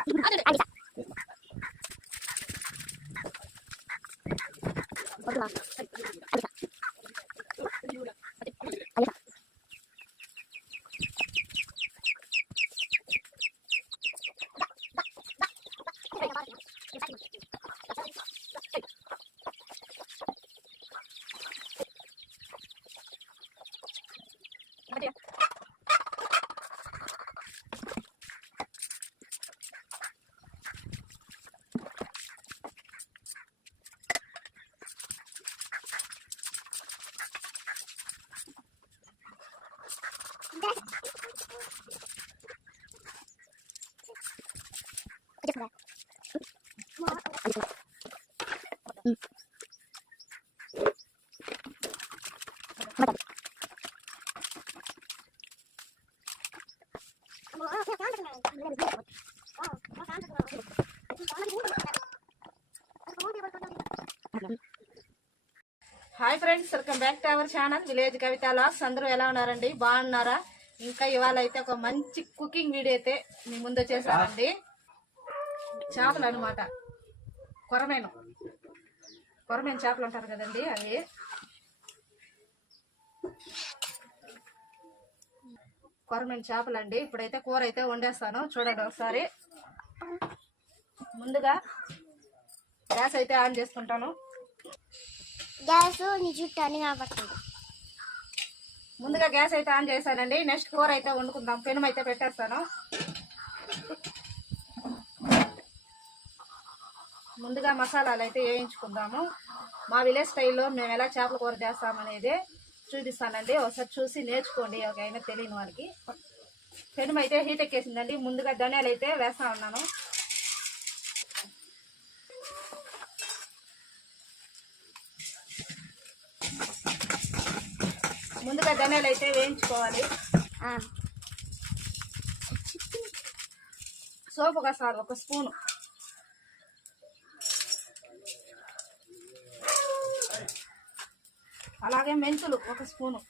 Hi friends, welcome back to our channel village Kavitha vlogs. అందరూ ఎలా ఉన్నారండి? బాగున్నారా? ఇంకా ఇవాళ అయితే ఒక మంచి కుకింగ్ వీడియో అయితే మీ ముందు వచ్చేసానండి. చేపలు అనమాట, కొరమేను చేపలు అంటారు కదండి, అవి కొరమేను చేపలు అండి. ఇప్పుడైతే కూర అయితే వండేస్తాను, చూడండి ఒకసారి. ముందుగా గ్యాస్ అయితే ఆన్ చేసుకుంటాను. ముందుగా గ్యాస్ అయితే ఆన్ చేశానండి. నెక్స్ట్ కూర అయితే వండుకుందాం. పెనం అయితే పెట్టేస్తాను. ముందుగా మసాలాలు అయితే వేయించుకుందాము. మా విలేజ్ స్టైల్లో మేము ఎలా చేపల కూర చేస్తామనేది చూపిస్తానండి. ఒకసారి చూసి నేర్చుకోండి, ఎవరికైనా తెలియని వారికి. పెనం అయితే హీట్ ఎక్కేసిందండి. ముందుగా ధనియాలు అయితే వేస్తా ఉన్నాను. ముందుగా ధనియాలు అయితే వేయించుకోవాలి. సోపు గసాలు 1 స్పూను, అలాగే మెంతులు 1 స్పూను,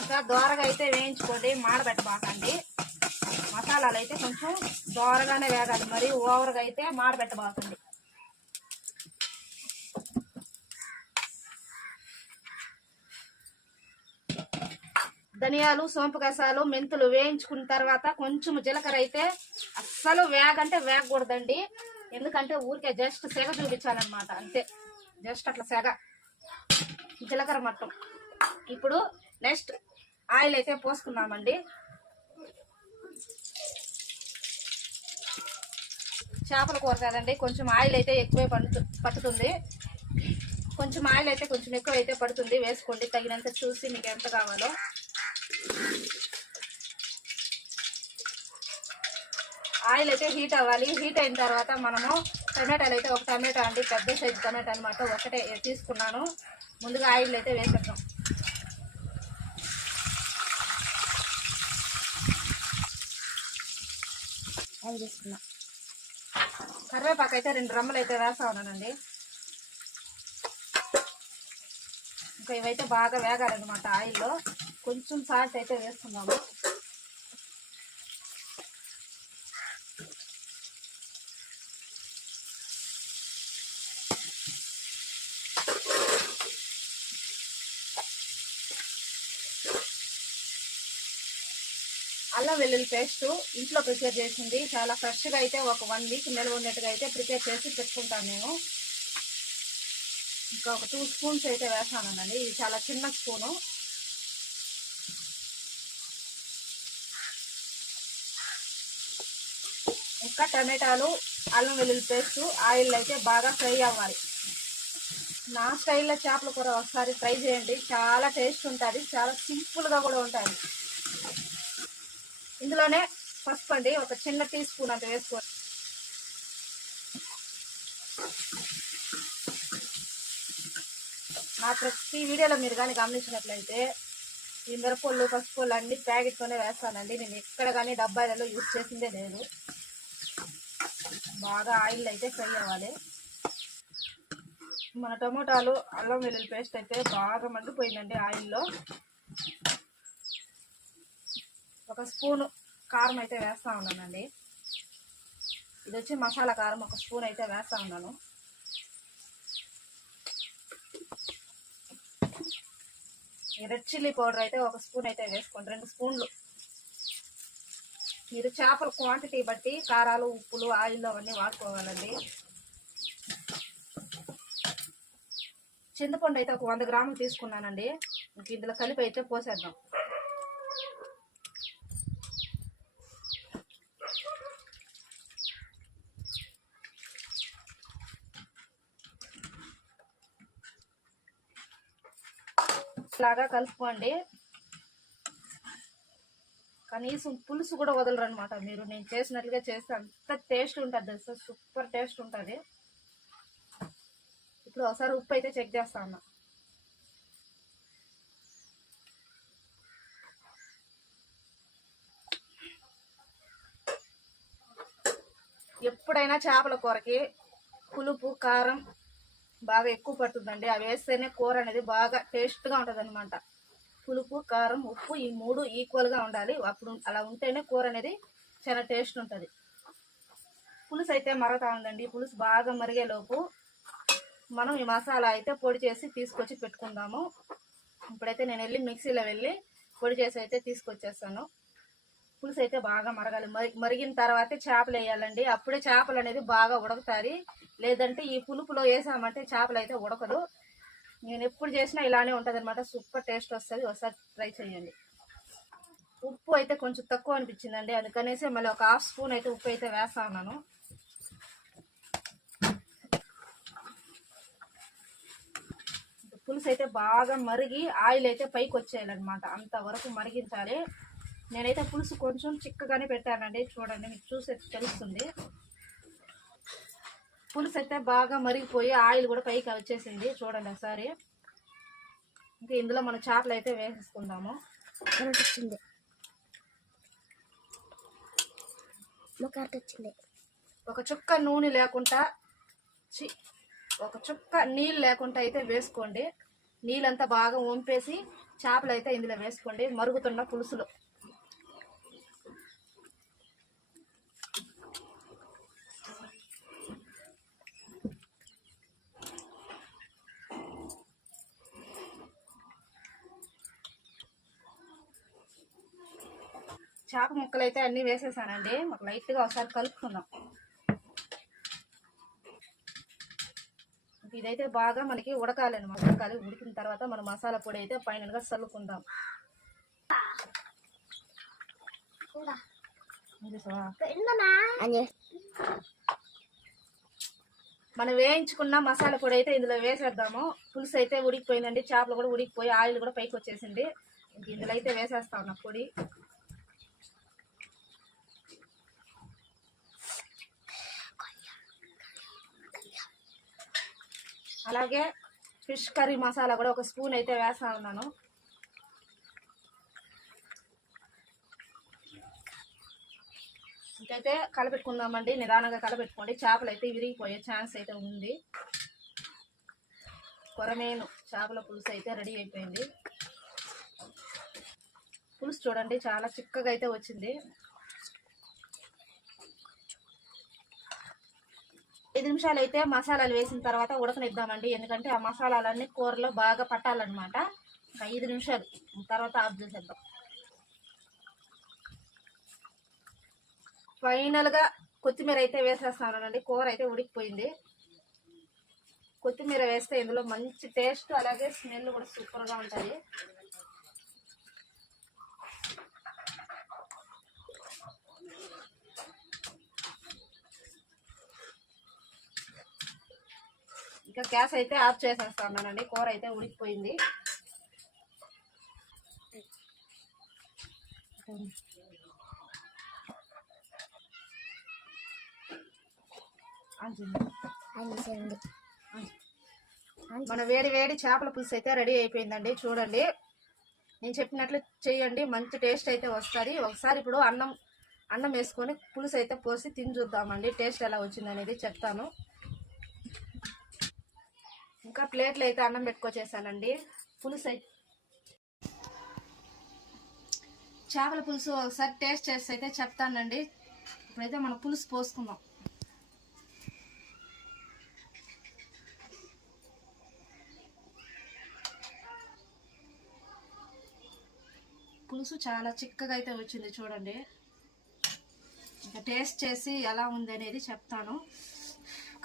ఇంకా దోరగా అయితే వేయించుకోండి, మాడబెట్టబాకండి. మసాలాలు అయితే కొంచెం దోరగానే వేగాలి, మరి ఓవర్గా అయితే మాడబెట్టబాకండి. ధనియాలు, సోంపు గసాలు, మెంతులు వేయించుకున్న తర్వాత కొంచెం జీలకర్ర అయితే అస్సలు వేగకూడదండి. ఎందుకంటే ఊరికే జస్ట్ సెగ చూపించాలన్నమాట, అంతే. జస్ట్ అట్లా సెగ, జీలకర్ర మొత్తం. ఇప్పుడు నెక్స్ట్ ఆయిల్ అయితే పోసుకున్నామండి. చేపల కూర కదండి, కొంచెం ఆయిల్ అయితే ఎక్కువే పట్టుతుంది. కొంచెం ఆయిల్ అయితే కొంచెం ఎక్కువ అయితే పడుతుంది. వేసుకోండి తగినంత చూసి, మీకు ఎంత కావాలో. ఆయిల్ అయితే హీట్ అవ్వాలి. హీట్ అయిన తర్వాత మనము టమాటాలు అయితే, 1 టమాటా అండి, పెద్ద సైజు టమాటా అనమాట, ఒకటే తీసుకున్నాను. ముందుగా ఆయిల్ అయితే వేసేద్దాం. ఆయిల్ తీసుకున్నాం. కరివేపాకు అయితే 2 రెమ్మలు అయితే వేస్తా ఉన్నానండి. ఇంకా ఇవైతే బాగా వేగాలన్నమాట ఆయిల్లో. కొంచెం సాల్ట్ అయితే వేసుకున్నాము. అల్లం వెల్లుల్లి పేస్ట్ ఇంట్లో ప్రిపేర్ చేసింది, చాలా ఫ్రెష్గా అయితే ఒక 1 వీక్ నిల్వ ఉన్నట్టుగా అయితే ప్రిపేర్ చేసి పెట్టుకుంటాను నేను. ఇంకా ఒక 2 స్పూన్స్ అయితే వేస్తానండి. ఇది చాలా చిన్న స్పూను. ఇంకా టమాటాలు, అల్లం వెల్లుల్లి పేస్ట్ ఆయిల్ అయితే బాగా ఫ్రై అవ్వాలి. నా స్టైల్లో చేపల కూర ఒకసారి ట్రై చేయండి, చాలా టేస్ట్ ఉంటుంది, చాలా సింపుల్గా కూడా ఉంటుంది. ఇందులోనే పసుపు అండి, 1 చిన్న టీ స్పూన్ అంత వేసుకోండి. నా ప్రతి వీడియోలో మీరు కానీ గమనించినట్లయితే ఈ మిరపొళ్ళు, పసుపుళ్ళు అన్ని ప్యాకెట్తోనే వేస్తానండి. నేను ఎక్కడ కానీ డబ్బాలలో యూజ్ చేసిందే లేదు. బాగా ఆయిల్ అయితే ఫ్రై అవ్వాలి. మన టమోటాలు, అల్లం వెల్లుల్లి పేస్ట్ అయితే బాగా మండిపోయిందండి ఆయిల్లో. ఒక స్పూను కారం అయితే వేస్తూ ఉన్నానండి. ఇది వచ్చి మసాలా కారం, ఒక స్పూన్ అయితే వేస్తూ ఉన్నాను. రెడ్ చిల్లీ పౌడర్ అయితే ఒక స్పూన్ అయితే వేసుకోండి, 2 స్పూన్లు. మీరు చేపల క్వాంటిటీ బట్టి కారాలు, ఉప్పులు, ఆయిల్ అవన్నీ వాడుకోవాలండి. చింతపండు అయితే ఒక 100 గ్రాములు తీసుకున్నానండి. ఇంక ఇందులో కలిపి అయితే పోసేద్దాం. ఇలాగా కలుపుకోండి. కనీసం పులుసు కూడా వదలరు అనమాట. మీరు నేను చేసినట్లుగా చేస్తే అంత టేస్ట్ ఉంటుంది తెలుసా, సూపర్ టేస్ట్ ఉంటుంది. ఇప్పుడు ఒకసారి ఉప్పు అయితే చెక్ చేస్తా ఉన్నా. ఎప్పుడైనా చేపల కూరకి పులుపు, కారం బాగా ఎక్కువ పడుతుందండి. అవి వేస్తేనే కూర అనేది బాగా టేస్ట్గా ఉంటుంది అనమాట. పులుపు, కారం, ఉప్పు ఈ 3 ఈక్వల్గా ఉండాలి. అప్పుడు అలా ఉంటేనే కూర అనేది చాలా టేస్ట్ ఉంటుంది. పులుసు అయితే మరుగుతా ఉందండి. పులుసు బాగా మరిగేలోపు మనం ఈ మసాలా అయితే పొడి చేసి తీసుకొచ్చి పెట్టుకుందాము. ఇప్పుడైతే నేను మిక్సీలో వెళ్ళి పొడి చేసి అయితే తీసుకొచ్చేస్తాను. పులుసు అయితే బాగా మరగాలి. మరిగిన తర్వాతే చేపలు వేయాలండి. అప్పుడే చేపలు అనేది బాగా ఉడకుతాయి. లేదంటే ఈ పులుపులో వేసామంటే చేపలు అయితే ఉడకదు. నేను ఎప్పుడు చేసినా ఇలానే ఉంటుంది అనమాట. సూపర్ టేస్ట్ వస్తుంది. ఒకసారి ట్రై చేయండి. ఉప్పు అయితే కొంచెం తక్కువ అనిపించిందండి, అందుకనేసి మళ్ళీ ఒక 1/2 స్పూన్ అయితే ఉప్పు అయితే వేస్తా ఉన్నాను. పులుసు అయితే బాగా మరిగి ఆయిల్ అయితే పైకి వచ్చేయాలన్నమాట. అంతవరకు మరిగించాలి. నేనైతే పులుసు కొంచెం చిక్కగానే పెట్టానండి. చూడండి, మీకు చూసే తెలుస్తుంది. పులుసు అయితే బాగా మరిగిపోయి ఆయిల్ కూడా పైకి వచ్చేసింది. చూడండి ఒకసారి. ఇంకా ఇందులో మనం చేపలు అయితే వేసేసుకుందాము. ఒక చుక్క నూనె లేకుండా, ఒక చుక్క నీళ్ళు లేకుండా అయితే వేసుకోండి. నీళ్ళంతా బాగా వంపేసి చేపలు అయితే ఇందులో వేసుకోండి మరుగుతున్న పులుసులో. చేప ముక్కలు అయితే అన్నీ వేసేసానండి. మాకు లైట్గా ఒకసారి కలుపుకుందాం. ఇదైతే బాగా మనకి ఉడకాలన్నమాట. ఉడికిన తర్వాత మనం మసాలా పొడి అయితే ఫైనల్గా చల్లుకుందాం. మనం వేయించుకున్న మసాలా పొడి అయితే ఇందులో వేసేద్దాము. పులుసు అయితే ఉడికిపోయిందండి. చేపలు కూడా ఉడికిపోయి ఆయిల్ కూడా పైకి వచ్చేసింది. ఇందులో అయితే వేసేస్తా ఉన్నా పొడి. అలాగే ఫిష్ కర్రీ మసాలా కూడా ఒక స్పూన్ అయితే వేస్తా ఉన్నాను. ఇంకైతే కలపెట్టుకుందామండి. నిదానంగా కలపెట్టుకోండి. చేపలు అయితే విరిగిపోయే ఛాన్స్ అయితే ఉంది. కొరమేను చేపల పులుసు అయితే రెడీ అయిపోయింది. పులుసు చూడండి చాలా చిక్కగా అయితే వచ్చింది. 5 నిమిషాలు అయితే మసాలాలు వేసిన తర్వాత ఉడకనిద్దామండి. ఎందుకంటే ఆ మసాలాలన్నీ కూరలో బాగా పట్టాలన్నమాట. 5 నిమిషాలు తర్వాత ఆఫ్ చేసేద్దాం. ఫైనల్గా కొత్తిమీర అయితే వేసేస్తానండి. కూర అయితే ఉడికిపోయింది. కొత్తిమీర వేస్తే ఇందులో మంచి టేస్ట్, అలాగే స్మెల్ కూడా సూపర్గా ఉంటుంది. ఇంకా గ్యాస్ అయితే ఆఫ్ చేసేస్తున్నానండి. కూర అయితే ఉడికిపోయింది. మన వేడి వేడి చేపల పులుసు అయితే రెడీ అయిపోయిందండి. చూడండి, నేను చెప్పినట్లు చేయండి, మంచి టేస్ట్ అయితే వస్తుంది. ఒకసారి ఇప్పుడు అన్నం వేసుకొని పులుసు అయితే పోసి తిని చూద్దామండి. టేస్ట్ ఎలా వచ్చింది అనేది చెప్తాను. ఇంకా ప్లేట్లు అయితే అన్నం పెట్టుకొచ్చేసానండి. పులుసు అయితే చేపల పులుసు ఒకసారి టేస్ట్ చేసి అయితే చెప్తానండి. ఇప్పుడైతే మనం పులుసు పోసుకుందాం. పులుసు చాలా చిక్కగా అయితే వచ్చింది చూడండి. ఇంకా టేస్ట్ చేసి ఎలా ఉంది అనేది చెప్తాను.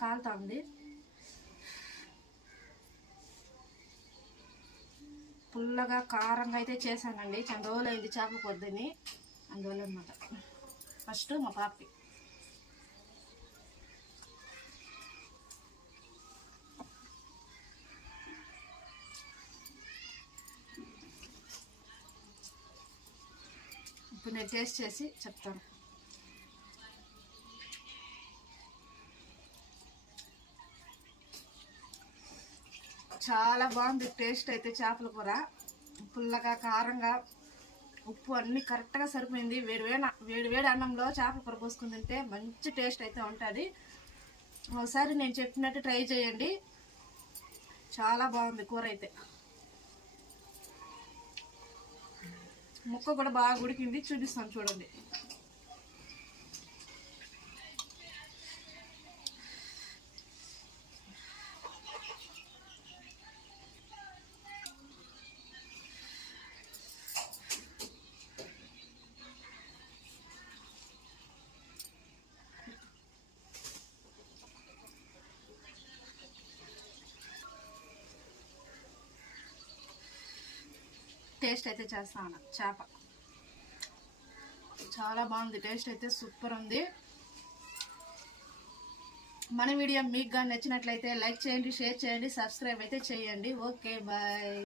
కాలుతా ఉంది. పుల్లగా కారంగా అయితే చేశానండి. చాలా రోజులు అయింది చేపల పొద్దుని, అందువల్ల అనమాట. ఫస్ట్ మా పాపకి ఇప్పుడు నేను టేస్ట్ చేసి చెప్తాను. చాలా బాగుంది టేస్ట్ అయితే. చేపల కూర పుల్లగా కారంగా ఉప్పు అన్నీ కరెక్ట్గా సరిపోయింది. వేడి అన్నంలో చేపల కూర పోసుకుని తింటే మంచి టేస్ట్ అయితే ఉంటుంది. ఒకసారి నేను చెప్పినట్టు ట్రై చేయండి. చాలా బాగుంది కూర అయితే. ముక్క కూడా బాగా ఉడికింది, చూపిస్తాను చూడండి. టేస్ట్ అయితే చేస్తాను. చేప చాలా బాగుంది. టేస్ట్ అయితే సూపర్ ఉంది. మన వీడియో మీకు కానీ నచ్చినట్లయితే లైక్ చేయండి, షేర్ చేయండి, సబ్స్క్రైబ్ అయితే చేయండి. Okay, bye.